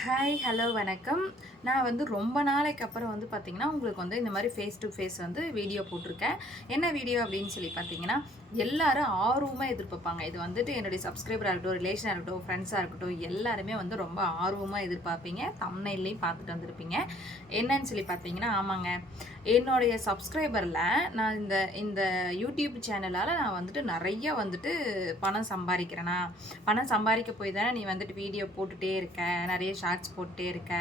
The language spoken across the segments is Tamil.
ஹாய் ஹலோ வணக்கம். நான் வந்து ரொம்ப நாளைக்கு அப்புறம் வந்து பார்த்தீங்கன்னா உங்களுக்கு வந்து இந்த மாதிரி ஃபேஸ் டு ஃபேஸ் வந்து வீடியோ போட்டிருக்கேன். என்ன வீடியோ அப்படின்னு சொல்லி பார்த்தீங்கன்னா எல்லாரும் ஆர்வமாக எதிர்பார்ப்பாங்க. இது வந்துட்டு என்னுடைய சப்ஸ்கிரைபராக இருக்கட்டும் ரிலேஷனாக இருக்கட்டும் ஃப்ரெண்ட்ஸாக இருக்கட்டும் எல்லாருமே வந்து ரொம்ப ஆர்வமாக எதிர்பார்ப்பீங்க. தம்னையிலையும் பார்த்துட்டு வந்திருப்பீங்க. என்னன்னு சொல்லி பார்த்தீங்கன்னா ஆமாங்க. என்னுடைய சப்ஸ்கிரைபரில் நான் இந்த இந்த யூடியூப் சேனலால் நான் வந்துட்டு நிறைய வந்துட்டு பணம் சம்பாதிக்கிறேன்னா பணம் சம்பாதிக்க போய் தானே நீ வந்துட்டு வீடியோ போட்டுகிட்டே இருக்க நிறைய ஷார்ட்ஸ் போட்டுட்டே இருக்க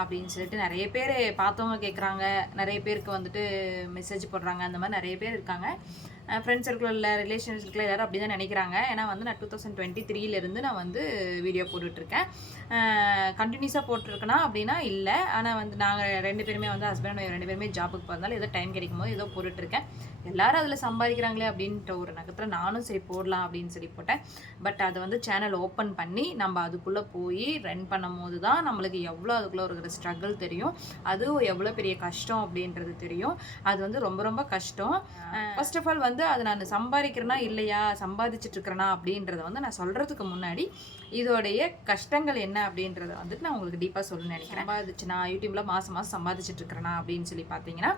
அப்படின்னு சொல்லிட்டு நிறைய பேர் பார்த்தவங்க கேட்குறாங்க நிறைய பேருக்கு வந்துட்டு மெசேஜ் போடுறாங்க. அந்த மாதிரி நிறைய பேர் இருக்காங்க. ஃப்ரெண்ட்ஸ் சர்க்கிளில் உள்ள ரிலேஷன்ஷிப்பில் எல்லாரும் அப்படி தான் நினைக்கிறாங்க. ஏன்னா வந்து நான் டூ தௌசண்ட் டுவெண்ட்டி த்ரீலேருந்து நான் வந்து வீடியோ போட்டுட்ருக்கேன். கண்டினியூஸாக போட்டிருக்கேனா அப்படின்னா இல்லை. ஆனால் வந்து நாங்கள் ரெண்டு பேருமே வந்து ஹஸ்பண்ட் ரெண்டு பேருமே ஜாபுக்கு போகிறதால ஏதோ டைம் கிடைக்கும் போது ஏதோ போட்டுட்ருக்கேன். எல்லாரும் அதில் சம்பாதிக்கிறாங்களே அப்படின்ற ஒரு நகரத்தில் நானும் சரி போடலாம் அப்படின்னு சொல்லி போட்டேன். பட் அதை வந்து சேனல் ஓப்பன் பண்ணி நம்ம அதுக்குள்ளே போய் ரன் பண்ணும் போது தான் நம்மளுக்கு எவ்வளோ அதுக்குள்ளே இருக்கிற ஸ்ட்ரகிள் தெரியும். அதுவும் எவ்வளோ பெரிய கஷ்டம் அப்படின்றது தெரியும். அது வந்து ரொம்ப ரொம்ப கஷ்டம். ஃபர்ஸ்ட் ஆஃப் ஆல் வந்து அதை நான் சம்பாதிக்கிறேனா இல்லையா? சம்பாதிச்சுட்டு இருக்கிறேனா அப்படின்றத வந்து நான் சொல்கிறதுக்கு முன்னாடி இதோடைய கஷ்டங்கள் என்ன அப்படின்றத வந்துட்டு நான் உங்களுக்கு டீப்பாக சொல்லணும்னு நினைக்கிறேன். சம்பாதிச்சு நான் யூடியூப்பில் மாதம் மாதம் சம்பாதிச்சுட்டு இருக்கிறேனா அப்படின்னு சொல்லி பார்த்தீங்கன்னா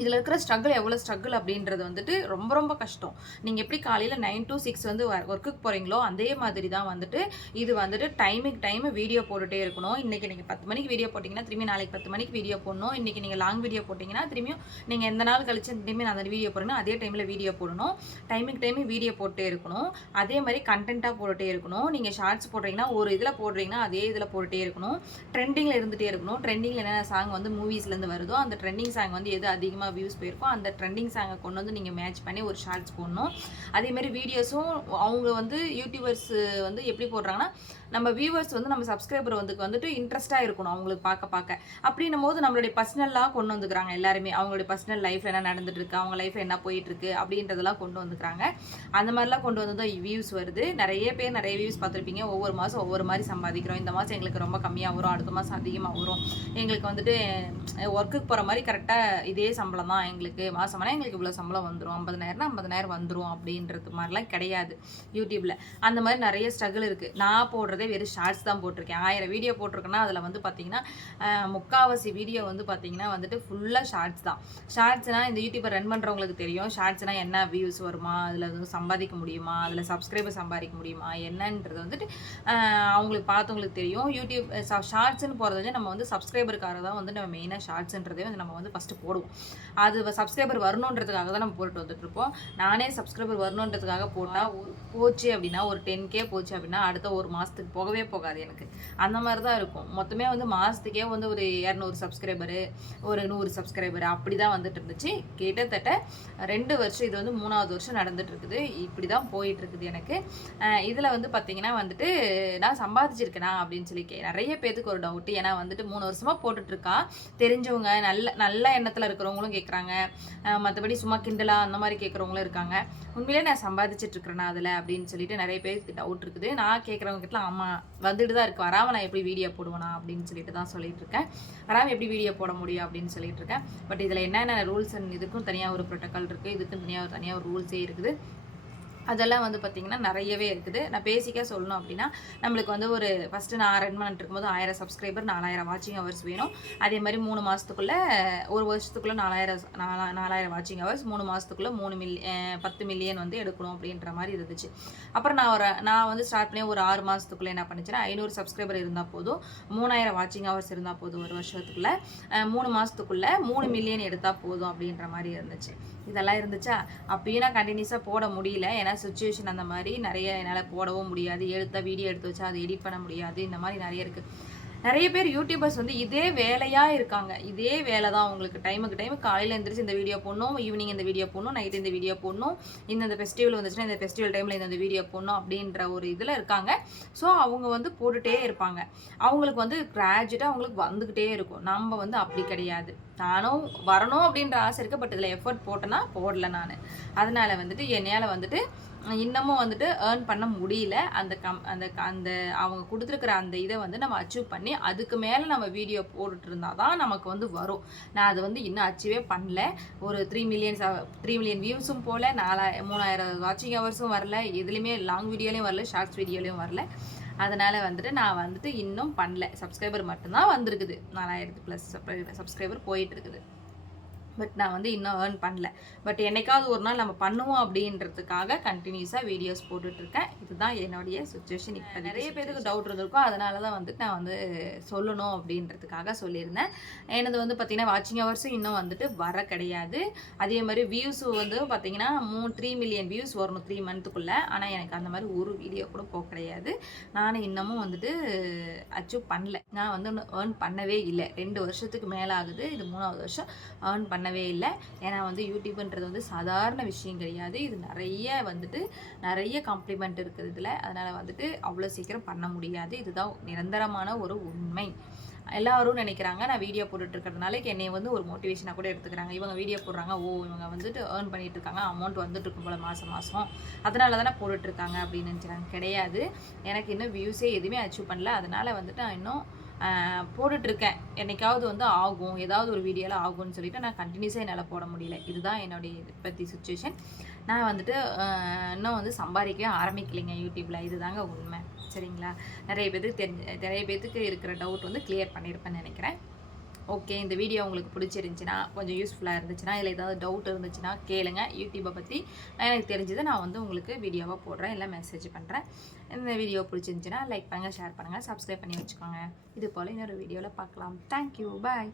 இதில் இருக்கிற ஸ்ட்ரகிள் எவ்வளோ ஸ்ட்ரகிள் அப்படின்றது வந்துட்டு ரொம்ப ரொம்ப கஷ்டம். நீங்கள் எப்படி காலையில் நைன் டு சிக்ஸ் வந்து ஒர்க்குக்கு போகிறீங்களோ அதே மாதிரி தான் வந்துட்டு இது வந்துட்டு டைமுக்கு டைம் வீடியோ போட்டுகிட்டே இருக்கணும். இன்றைக்கி நீங்கள் பத்து மணிக்கு வீடியோ போட்டிங்கன்னா திரும்பி நாளைக்கு பத்து மணிக்கு வீடியோ போடணும். இன்றைக்கி நீங்கள் லாங் வீடியோ போட்டிங்கன்னா திரும்பியும் நீங்கள் எந்த நாள் கழிச்சு திரும்பி நான் அந்த வீடியோ போடணும் அதே டைமில் வீடியோ போடணும். டைமுக்கு டைம் வீடியோ போட்டே இருக்கணும். அதே மாதிரி கண்டென்ட்டாக போட்டுகிட்டே இருக்கணும். நீங்கள் ஷார்ட்ஸ் போடுறீங்கன்னா ஒரு இதில் போடுறீங்கன்னா அதே இதில் போட்டுகிட்டே இருக்கணும். ட்ரெண்டிங்கில் இருந்துகிட்டே இருக்கணும். ட்ரெண்டிங்கில் என்னென்ன சாங் வந்து மூவிஸ்லேருந்து வருதோ அந்த ட்ரெண்டிங் சாங் வந்து எது அதிகம் அதிகமாக வியூஸ் போயிருக்கோம். அந்த ட்ரெண்டிங் சாங்கை கொண்டு வந்து நீங்கள் மேட்ச் பண்ணி ஒரு ஷார்ட்ஸ் போடணும். அதேமாதிரி வீடியோஸும் அவங்க வந்து யூடியூபர்ஸ் வந்து எப்படி போடுறாங்கன்னா நம்ம வியூவர்ஸ் வந்து நம்ம சப்ஸ்கிரைபர் வந்து வந்துட்டு இன்ட்ரெஸ்ட்டாக இருக்கணும் அவங்களுக்கு பார்க்க பார்க்க. அப்படின்னும் போது நம்மளுடைய பர்சனலாக கொண்டு வந்துக்கிறாங்க எல்லாருமே. அவங்களுடைய பர்சனல் லைஃப்பில் என்ன நடந்துட்டு இருக்கு அவங்க லைஃப் என்ன போயிட்டுருக்கு அப்படின்றதெல்லாம் கொண்டு வந்துக்கிறாங்க. அந்த மாதிரிலாம் கொண்டு வந்து தான் வியூஸ் வருது. நிறைய பேர் நிறைய வியூஸ் பார்த்துருப்பீங்க. ஒவ்வொரு மாதம் ஒவ்வொரு மாதிரி சம்பாதிக்கிறோம். இந்த மாதம் எங்களுக்கு ரொம்ப கம்மியாக வரும். அடுத்த மாதம் அதிகமாக வரும். எங்களுக்கு வந்துட்டு ஒர்க்குக்கு போகிற மாதிரி கரெக்டாக இதே சம்பளம் தான். எங்களுக்கு மாதமானா எங்களுக்கு இவ்வளோ சம்பளம் வந்துடும் ஐம்பதனாயிரம்னா ஐம்பதனாயிரம் வந்துடும் அப்படின்றது மாதிரிலாம் கிடையாது யூடியூப்பில் அந்த மாதிரி நிறைய ஸ்ட்ரகிள் இருக்குது நான் போடுறதே வெறும் ஷார்ட்ஸ் தான் போட்டிருக்கேன். ஆயிரம் வீடியோ போட்டிருக்கேன்னா அதில் வந்து பார்த்தீங்கன்னா முக்காவாசி வீடியோ வந்து பார்த்தீங்கன்னா வந்துட்டு ஃபுல்லாக ஷார்ட்ஸ் தான். ஷார்ட்ஸ்னால் இந்த யூடியூப்பை ரன் பண்ணுறவங்களுக்கு தெரியும். ஷார்ட்ஸ்னால் என்ன வியூஸ் வருமா? அதில் வந்து சம்பாதிக்க முடியுமா? அதில் சப்ஸ்கிரைபர் சம்பாதிக்க முடியுமா? என்னன்றது வந்துட்டு அவங்களுக்கு பார்த்தவங்களுக்கு தெரியும். யூடியூப் ஷார்ட்ஸ்னு போகிறது வந்து நம்ம வந்து சப்ஸ்கிரைபருக்காக தான் வந்து நம்ம மெயினாக ஷார்ட்ஸ்ன்றதே வந்து நம்ம வந்து ஃபஸ்ட்டு போடுவோம். அது சப்ஸ்கிரைபர் வரணுன்றதுக்காக தான் நம்ம போட்டு வந்துட்டுருப்போம். நானே சப்ஸ்கிரைபர் வரணுன்றதுக்காக போட்டால் போச்சு அப்படின்னா ஒரு டென் கே போச்சு அப்படின்னா அடுத்த ஒரு மாதத்துக்கு போகவே போகாது எனக்கு. அந்த மாதிரி தான் இருக்கும். மொத்தமே வந்து மாதத்துக்கே வந்து ஒரு இரநூறு சப்ஸ்கிரைபரு ஒரு நூறு சப்ஸ்கிரைபர் அப்படி தான் வந்துட்டு இருந்துச்சு. கிட்டத்தட்ட ரெண்டு வருஷம் இது வந்து மூணாவது வருஷம் நடந்துட்டு இருக்குது இப்படி தான் போயிட்டு இருக்குது எனக்கு இதில் வந்து பார்த்தீங்கன்னா வந்துட்டு நான் சம்பாதிச்சிருக்கேனா அப்படின்னு சொல்லி கே நிறைய பேத்துக்கு ஒரு டவுட் ஏன்னா வந்துட்டு மூணு வருஷமாக போட்டுட்ருக்கா தெரிஞ்சவங்க நல்ல நல்ல எண்ணத்தில் இருக்கிறவங்களும் கேட்குறாங்க மற்றபடி சும்மா கிண்டலா அந்த மாதிரி கேட்குறவங்களும் இருக்காங்க. உண்மையிலே நான் சம்பாதிச்சிட்டு அதில் அப்படின்னு சொல்லிட்டு நிறைய பேருக்கு டவுட் இருக்குது. நான் கேட்குறவங்க கிட்ட ஆமாம் வந்துட்டு தான் இருக்கு. வராமல் நான் எப்படி வீடியோ போடுவேனா அப்படின்னு சொல்லிட்டு தான் சொல்லிட்டு இருக்கேன் வராமல் எப்படி வீடியோ போட முடியும் அப்படின்னு சொல்லிட்டு இருக்கேன் பட் இதில் என்னென்ன ரூல்ஸ் அண்ட் இதுக்கும் தனியாக ஒரு ப்ரோட்டோக்கால் இருக்குது இதுக்கும் தனியாக தனியாக ஒரு ரூல்ஸே இருக்குது. அதெல்லாம் வந்து பார்த்திங்கன்னா நிறையவே இருக்குது. நான் பேசிக்காக சொல்லணும் அப்படின்னா நம்மளுக்கு வந்து ஒரு ஃபஸ்ட்டு நான் ரன் பண்ணிட்டு இருக்கும்போது ஆயிரம் சப்ஸ்கிரைபர் நாலாயிரம் வாட்சிங் ஹவர்ஸ் வேணும். அதே மாதிரி மூணு மாதத்துக்குள்ளே ஒரு வருஷத்துக்குள்ளே நாலாயிரம் நாலா நாலாயிரம் வாட்சிங் ஹவர்ஸ் மூணு மாதத்துக்குள்ளே மூணு மில்லி பத்து மில்லியன் வந்து எடுக்கணும் அப்படின்ற மாதிரி இருந்துச்சு. அப்புறம் நான் ஒரு நான் வந்து ஸ்டார்ட் பண்ணி ஒரு ஆறு மாதத்துக்குள்ளே என்ன பண்ணிச்சுன்னா ஐநூறு சப்ஸ்கிரைபர் இருந்தால் போதும். மூணாயிரம் வாட்சிங் ஹவர்ஸ் இருந்தால் போதும் ஒரு வருஷத்துக்குள்ளே. மூணு மாதத்துக்குள்ளே மூணு மில்லியன் எடுத்தால் போதும் அப்படின்ற மாதிரி இருந்துச்சு. இதெல்லாம் இருந்துச்சா? அப்பயும் நான் கண்டினியூஸாக போட முடியல. ஏன்னா சுச்சுவேஷன் அந்த மாதிரி நிறைய என்னால் போடவும் முடியாது. எடுத்த வீடியோ எடுத்து வச்சா அதை எடிட் பண்ண முடியாது. இந்த மாதிரி நிறைய இருக்குது நிறைய பேர் யூடியூபர்ஸ் வந்து இதே வேலையாக இருக்காங்க. இதே வேலை தான் அவங்களுக்கு டைமுக்கு டைம் காலையில் எழுந்திரிச்சு இந்த வீடியோ போடணும் ஈவினிங் இந்த வீடியோ போடணும் நைட்டு இந்த வீடியோ போடணும் இந்த ஃபெஸ்டிவல் வந்துச்சுன்னா இந்த ஃபெஸ்டிவல் டைமில் இந்த வீடியோ போடணும் அப்படின்ற ஒரு இதில் இருக்காங்க. ஸோ அவங்க வந்து போட்டுகிட்டே இருப்பாங்க. அவங்களுக்கு வந்து கிராஜுவேட்டாக அவங்களுக்கு வந்துக்கிட்டே இருக்கும். நம்ம வந்து அப்படி கிடையாது. நானும் வரணும் அப்படின்ற ஆசை இருக்குது பட் இதில் எஃபர்ட் போட்டேன்னா போடல நான். அதனால் வந்துட்டு என்னையால் வந்துட்டு இன்னமும் வந்துட்டு ஏர்ன் பண்ண முடியல. அந்த கம் அந்த அந்த அவங்க கொடுத்துருக்குற அந்த இதை வந்து நம்ம அச்சீவ் பண்ணி அதுக்கு மேலே நம்ம வீடியோ போட்டுட்டு இருந்தால் தான் நமக்கு வந்து வரும். நான் அதை வந்து இன்னும் அச்சீவே பண்ணல. ஒரு த்ரீ மில்லியன் த்ரீ மில்லியன் வியூஸும் போல நாலாயிரம் மூணாயிரம் வாட்சிங் ஹவர்ஸும் வரல. எதுலேயுமே லாங் வீடியோலையும் வரல ஷார்ட்ஸ் வீடியோலையும் வரல. அதனால் வந்துட்டு நான் வந்துட்டு இன்னும் பண்ணல. சப்ஸ்கிரைபர் மட்டும்தான் வந்திருக்குது. நாலாயிரத்து ப்ளஸ் சப்ஸ்கிரைபர் போயிட்டு இருக்குது பட் நான் வந்து இன்னும் ஏர்ன் பண்ணல. பட் என்னைக்காவது ஒரு நாள் நம்ம பண்ணுவோம் அப்படின்றதுக்காக கண்டினியூஸாக வீடியோஸ் போட்டுட்ருக்கேன். இதுதான் என்னுடைய சுச்சுவேஷன் இப்போ நிறைய பேருக்கு டவுட் இருந்திருக்கும். அதனால தான் வந்துட்டு நான் வந்து சொல்லணும் அப்படின்றதுக்காக சொல்லியிருந்தேன். எனது வந்து பார்த்திங்கன்னா வாட்சிங் ஹவர்ஸும் இன்னும் வந்துட்டு வர கிடையாது. அதே மாதிரி வியூஸ் வந்து பார்த்திங்கன்னா மூணு த்ரீ மில்லியன் வியூஸ் வரணும் த்ரீ மந்த்துக்குள்ளே ஆனால் எனக்கு அந்த மாதிரி ஒரு வீடியோ கூட போக கிடையாது. நான் இன்னமும் வந்துட்டு அச்சீவ் பண்ணல. நான் வந்து இன்னும் ஏர்ன் பண்ணவே இல்லை. ரெண்டு வருஷத்துக்கு மேலே ஆகுது இது மூணாவது வருஷம் ஏர்ன் பண்ணவே இல்லை. ஏன்னா வந்து யூடியூப்ன்றது வந்து சாதாரண விஷயம் கிடையாது. இது நிறைய வந்துட்டு நிறைய காம்ப்ளிமெண்ட் இருக்குது இதில். அதனால் வந்துட்டு அவ்வளோ சீக்கிரம் பண்ண முடியாது. இதுதான் நிரந்தரமான ஒரு உண்மை. எல்லாரும் நினைக்கிறாங்க நான் வீடியோ போட்டுட்டு இருக்கிறதுனால என்னை வந்து ஒரு மோட்டிவேஷனாக கூட எடுத்துக்கிறாங்க. இவங்க வீடியோ போடுறாங்க ஓ இவங்க வந்துட்டு ஏர்ன் பண்ணிட்டு இருக்காங்க அமௌண்ட் வந்துட்டு இருக்கும் போல மாதம் மாதம் அதனால தானே போட்டுட்ருக்காங்க அப்படின்னு நினச்சிக்கிறாங்க கிடையாது. எனக்கு இன்னும் வியூஸே எதுவுமே அச்சீவ் பண்ணல. அதனால் வந்துட்டு நான் இன்னும் போட்டுட்ருக்கேன். என்னைக்காவது வந்து ஆகும். ஏதாவது ஒரு வீடியோவில் ஆகும்னு சொல்லிட்டு நான் கண்டினியூஸாக என்னால் போட முடியல. இதுதான் என்னுடைய இதை பற்றி சுச்சுவேஷன் நான் வந்துட்டு இன்னும் வந்து சம்பாதிக்கவே ஆரம்பிக்கலைங்க யூடியூப்பில் இதுதாங்க உண்மை. சரிங்களா? நிறைய பேருக்கு தெரிஞ்ச நிறைய பேத்துக்கு இருக்கிற டவுட் வந்து கிளியர் பண்ணியிருப்பேன்னு நினைக்கிறேன். ஓகே இந்த வீடியோ உங்களுக்கு பிடிச்சிருந்துச்சின்னா கொஞ்சம் யூஸ்ஃபுல்லாக இருந்துச்சுன்னா இல்லை ஏதாவது டவுட் இருந்துச்சுன்னா கேளுங்க. யூடியூப்பை பற்றி எனக்கு தெரிஞ்சதை நான் வந்து உங்களுக்கு வீடியோவாக போடுறேன் இல்லை மெசேஜ் பண்ணுறேன் இந்த வீடியோ பிடிச்சிருந்துச்சின்னா லைக் பண்ணுங்கள் ஷேர் பண்ணுங்கள் சப்ஸ்கிரைப் பண்ணி வச்சுக்கோங்க. இது போல் இன்னொரு வீடியோவில் பார்க்கலாம். Thank you bye